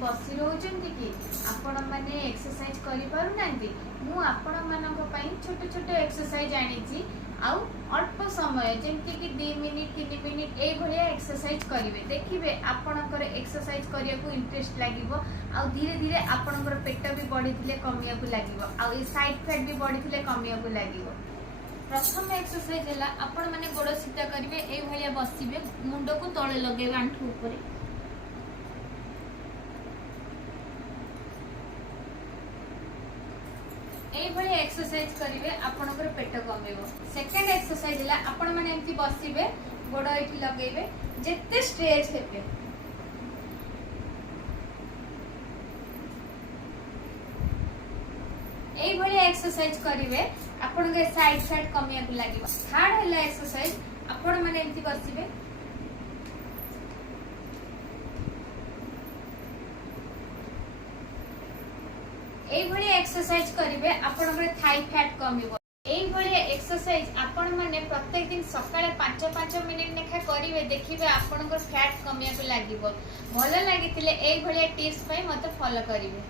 बसी रोचंती कि आपण माने एक्सरसाइज करि पारु नांती मु आपण मानक पई छोट छोट एक्सरसाइज आनी आउ अल्प समय जेमती कि 2 मिनिट 3 मिनिट ए भलिया एक्सरसाइज करिवे देखिबे आपणकर एक्सरसाइज करिया को इंटरेस्ट लागिवो आउ धीरे धीरे आपणकर पेट भी बढ़िथिले कमिया को लागिवो आउ ए साइड फैट भी बढ़िथिले कमिया को लागिवो। प्रथम एक्सरसाइज है आपण माने गोड़ सीधा करेंगे ए भलिया बसिबे मुंड को तले लगेबे आंठू ऊपर ए भलिया एक्सरसाइज करेंगे आपनकर पेट कमेबो। सेकंड एक्सरसाइज है आपण माने एंती बसिबे गोड़ एठी लगेबे जेते स्ट्रेच हेबे ए भलिया एक्सरसाइज करेंगे आपण के साइड साइड कमिया को लागिबो। थर्ड है एक्सरसाइज आपण माने एंती बसिबे ए भली एक्सरसाइज करिवे आपण के थाई फैट कमिबो। ए भली एक्सरसाइज आपण माने प्रत्येक दिन सकाळे 5-5 मिनिट नेखा करिवे देखिबे आपण को फैट कमिया को लागिबो। भलो लागितिले ए भली टिप्स पई मते फॉलो करिवे।